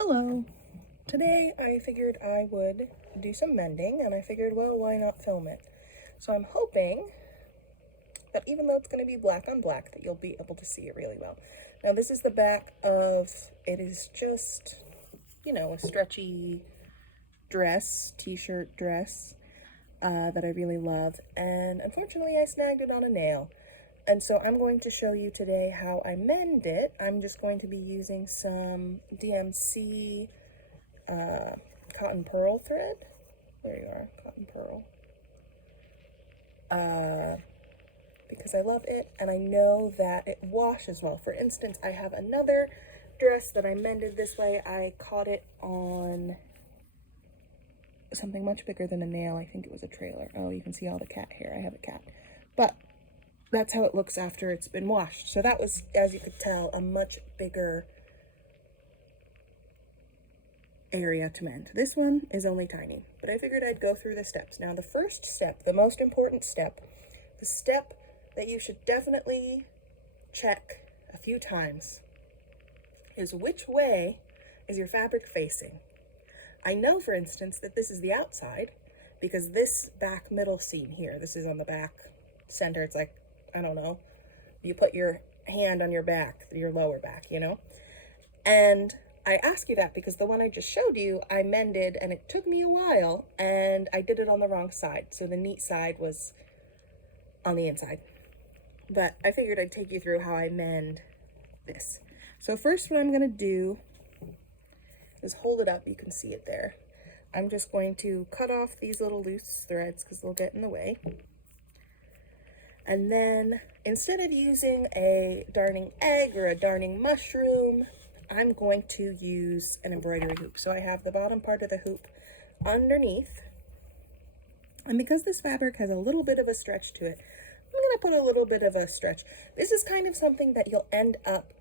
Hello. Today I figured I would do some mending, and I figured, well, why not film it? So I'm hoping that even though it's going to be black on black, that you'll be able to see it really well. Now this is the back of, it is just, a stretchy dress, t-shirt dress that I really love, and unfortunately I snagged it on a nail. And so I'm going to show you today how I mend it. I'm just going to be using some DMC cotton pearl thread. There you are, cotton pearl. Because I love it, and I know that it washes well. For instance, I have another dress that I mended this way. I caught it on something much bigger than a nail. I think it was a trailer. Oh, you can see all the cat hair. I have a cat. But that's how it looks after it's been washed. So that was, as you could tell, a much bigger area to mend. This one is only tiny, but I figured I'd go through the steps. Now, the first step, the most important step, the step that you should definitely check a few times is which way is your fabric facing. I know, for instance, that this is the outside because this back middle seam here, this is on the back center. It's like, I don't know, you put your hand on your back, your lower back, and I ask you that because the one I just showed you, I mended and it took me a while and I did it on the wrong side. So the neat side was on the inside. But I figured I'd take you through how I mend this. So first what I'm going to do is hold it up. You can see it there. I'm just going to cut off these little loose threads because they'll get in the way. And then instead of using a darning egg or a darning mushroom, I'm going to use an embroidery hoop. So I have the bottom part of the hoop underneath. And because this fabric has a little bit of a stretch to it, I'm going to put a little bit of a stretch. This is kind of something that you'll end up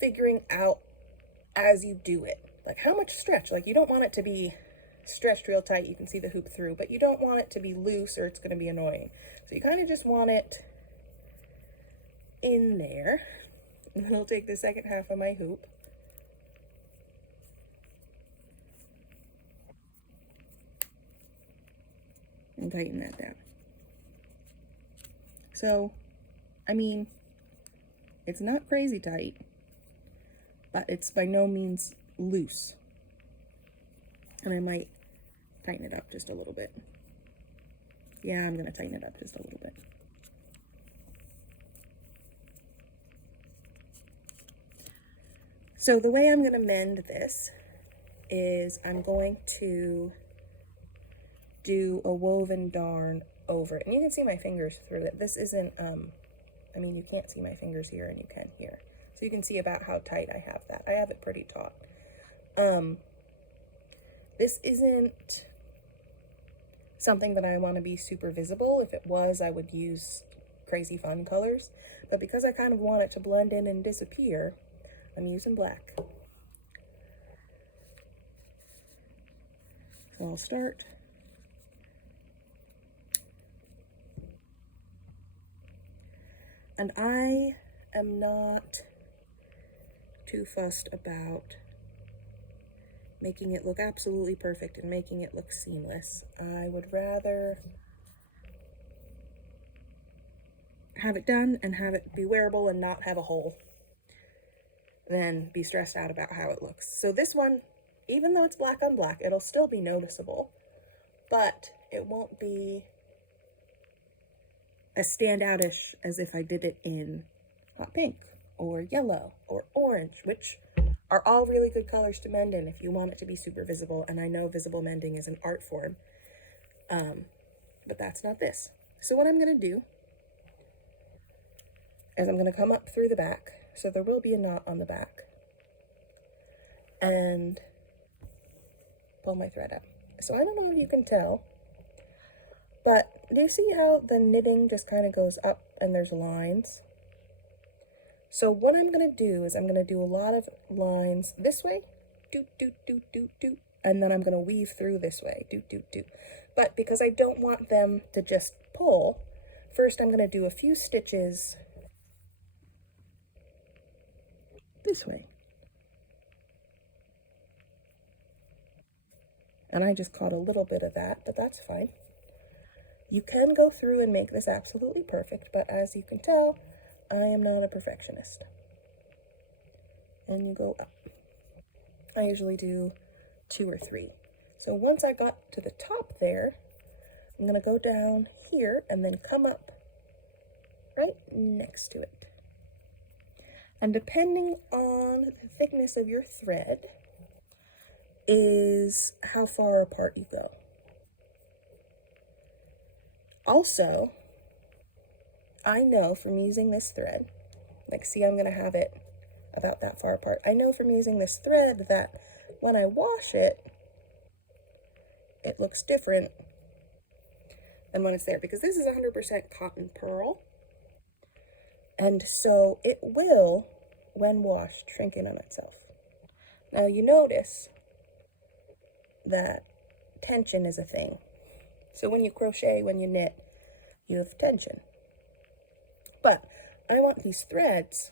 figuring out as you do it. Like how much stretch? Like you don't want it to be stretched real tight. You can see the hoop through, but you don't want it to be loose or it's going to be annoying. So you kind of just want it in there. And then I'll take the second half of my hoop and tighten that down. So, I mean, it's not crazy tight, but it's by no means loose. And I might tighten it up just a little bit. Yeah, I'm going to tighten it up just a little bit. So the way I'm going to mend this is I'm going to do a woven darn over it. And you can see my fingers through it. This isn't, I mean, you can't see my fingers here and you can here. So you can see about how tight I have that. I have it pretty taut. This isn't something that I want to be super visible. If it was, I would use crazy fun colors. But because I kind of want it to blend in and disappear, I'm using black. So I'll start. And I am not too fussed about making it look absolutely perfect and making it look seamless. I would rather have it done and have it be wearable and not have a hole than be stressed out about how it looks. So this one, even though it's black on black, it'll still be noticeable, but it won't be as standoutish as if I did it in hot pink or yellow or orange, which are all really good colors to mend in if you want it to be super visible. And I know visible mending is an art form, but that's not this. So what I'm going to do is I'm going to come up through the back. So there will be a knot on the back, and pull my thread up. So I don't know if you can tell, but do you see how the knitting just kind of goes up and there's lines? So what I'm going to do is I'm going to do a lot of lines this way, doot, doot, doot, doot, doot, and then I'm going to weave through this way, doot, doot, doot. But because I don't want them to just pull, first I'm going to do a few stitches this way. And I just caught a little bit of that, but that's fine. You can go through and make this absolutely perfect, but as you can tell, I am not a perfectionist. And you go up. I usually do 2 or 3. So once I got to the top there, I'm going to go down here and then come up right next to it. And depending on the thickness of your thread is how far apart you go. Also, I know from using this thread, like see, I'm going to have it about that far apart. I know from using this thread that when I wash it, it looks different than when it's there, because this is 100% cotton pearl. And so it will, when washed, shrink in on itself. Now you notice that tension is a thing. So when you crochet, when you knit, you have tension. But I want these threads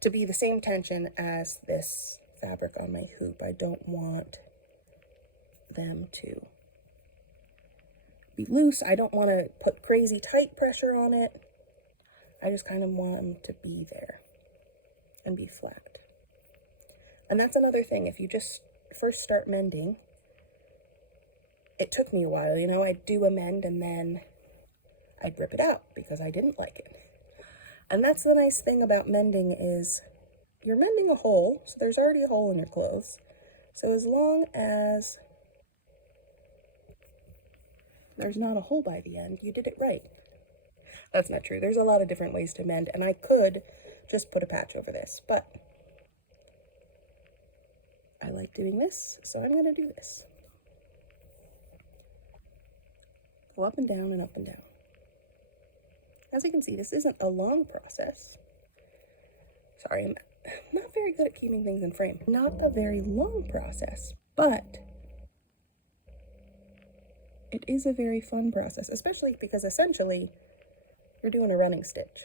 to be the same tension as this fabric on my hoop. I don't want them to be loose. I don't want to put crazy tight pressure on it. I just kind of want them to be there and be flat. And that's another thing. If you just first start mending, it took me a while, you know, I'd do a mend and then I'd rip it out because I didn't like it. And that's the nice thing about mending is you're mending a hole, so there's already a hole in your clothes. So as long as there's not a hole by the end, you did it right. That's not true. There's a lot of different ways to mend, and I could just put a patch over this, but I like doing this, so I'm going to do this. Go up and down and up and down. As you can see, this isn't a long process. Sorry, I'm not very good at keeping things in frame. Not a very long process, but it is a very fun process, especially because essentially you're doing a running stitch.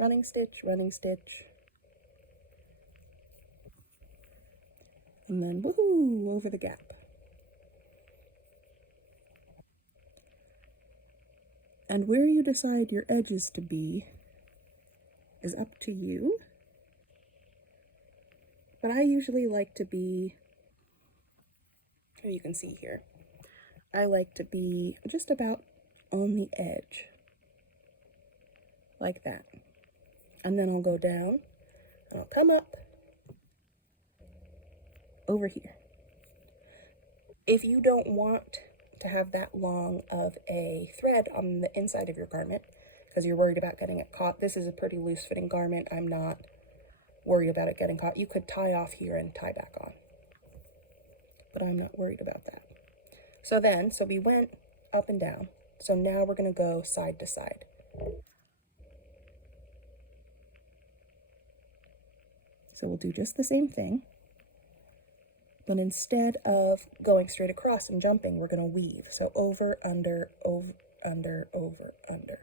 Running stitch, running stitch. And then woohoo, over the gap. And where you decide your edges to be is up to you. But I usually like to be, you can see here, I like to be just about on the edge, like that. And then I'll go down, and I'll come up over here. If you don't want to have that long of a thread on the inside of your garment, because you're worried about getting it caught, this is a pretty loose fitting garment. I'm not worried about it getting caught. You could tie off here and tie back on, but I'm not worried about that. So we went up and down. So now we're going to go side to side. So we'll do just the same thing, but instead of going straight across and jumping, we're going to weave. So over, under, over, under, over, under,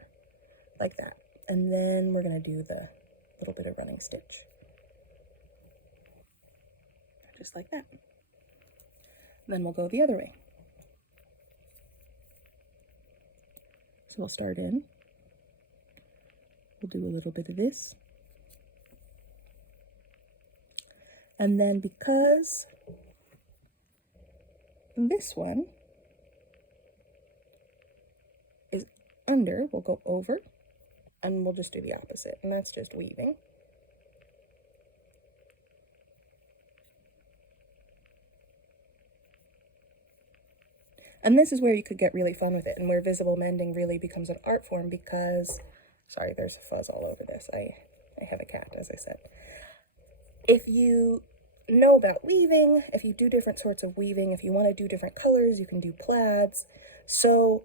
like that. And then we're going to do the little bit of running stitch. Just like that. Then we'll go the other way. So we'll start in. We'll do a little bit of this. And then because this one is under, we'll go over and we'll just do the opposite. And that's just weaving. And this is where you could get really fun with it and where visible mending really becomes an art form because, sorry, there's fuzz all over this. I have a cat, as I said. If you know about weaving, if you do different sorts of weaving, if you want to do different colors, you can do plaids. So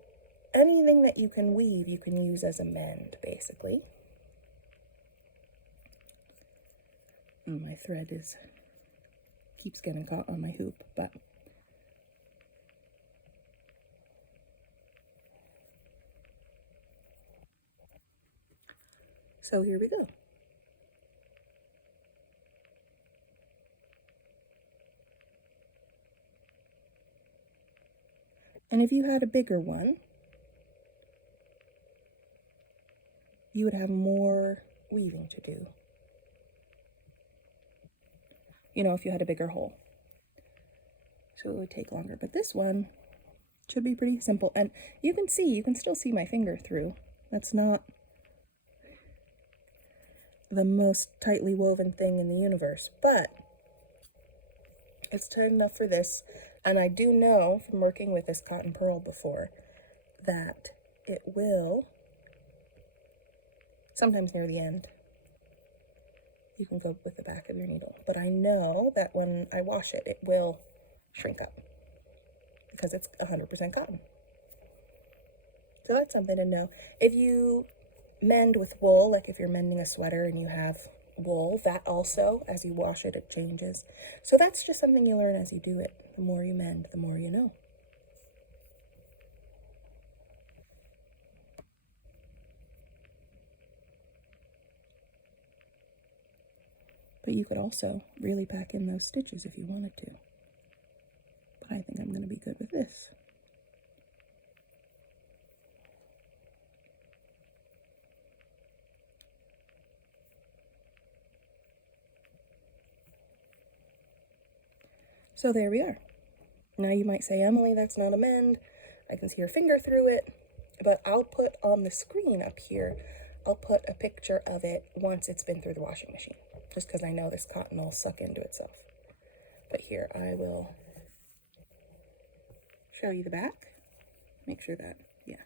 anything that you can weave, you can use as a mend, basically. And my thread keeps getting caught on my hoop, but so here we go. And if you had a bigger one, you would have more weaving to do. You know, if you had a bigger hole. So it would take longer. But this one should be pretty simple. And you can still see my finger through. That's not the most tightly woven thing in the universe, but it's tight enough for this. And I do know from working with this cotton pearl before that it will, sometimes near the end, you can go with the back of your needle. But I know that when I wash it, it will shrink up because it's 100% cotton. So that's something to know. If you mend with wool, like if you're mending a sweater and you have wool, that also, as you wash it, it changes. So that's just something you learn as you do it. The more you mend, the more you know. But you could also really pack in those stitches if you wanted to. But I think I'm going to be good with this. So there we are. Now you might say, Emily, that's not a mend. I can see your finger through it. But I'll put on the screen up here, I'll put a picture of it once it's been through the washing machine. Just because I know this cotton will suck into itself. But here, I will show you the back. Make sure that, yeah.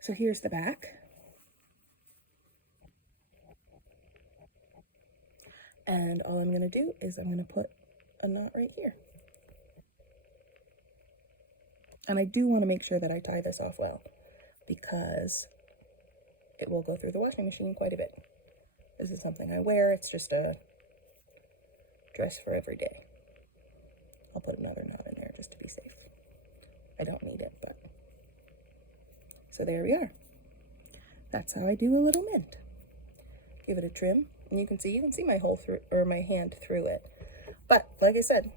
So here's the back. And all I'm going to do is I'm going to put a knot right here. And I do want to make sure that I tie this off well because it will go through the washing machine quite a bit. This is something I wear. It's just a dress for every day. I'll put another knot in there just to be safe. I don't need it, but. So there we are. That's how I do a little mint. Give it a trim, and you can see my hole through, or my hand through it. But like I said,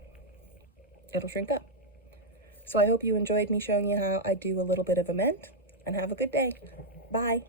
it'll shrink up. So I hope you enjoyed me showing you how I do a little bit of a mint, and have a good day. Bye.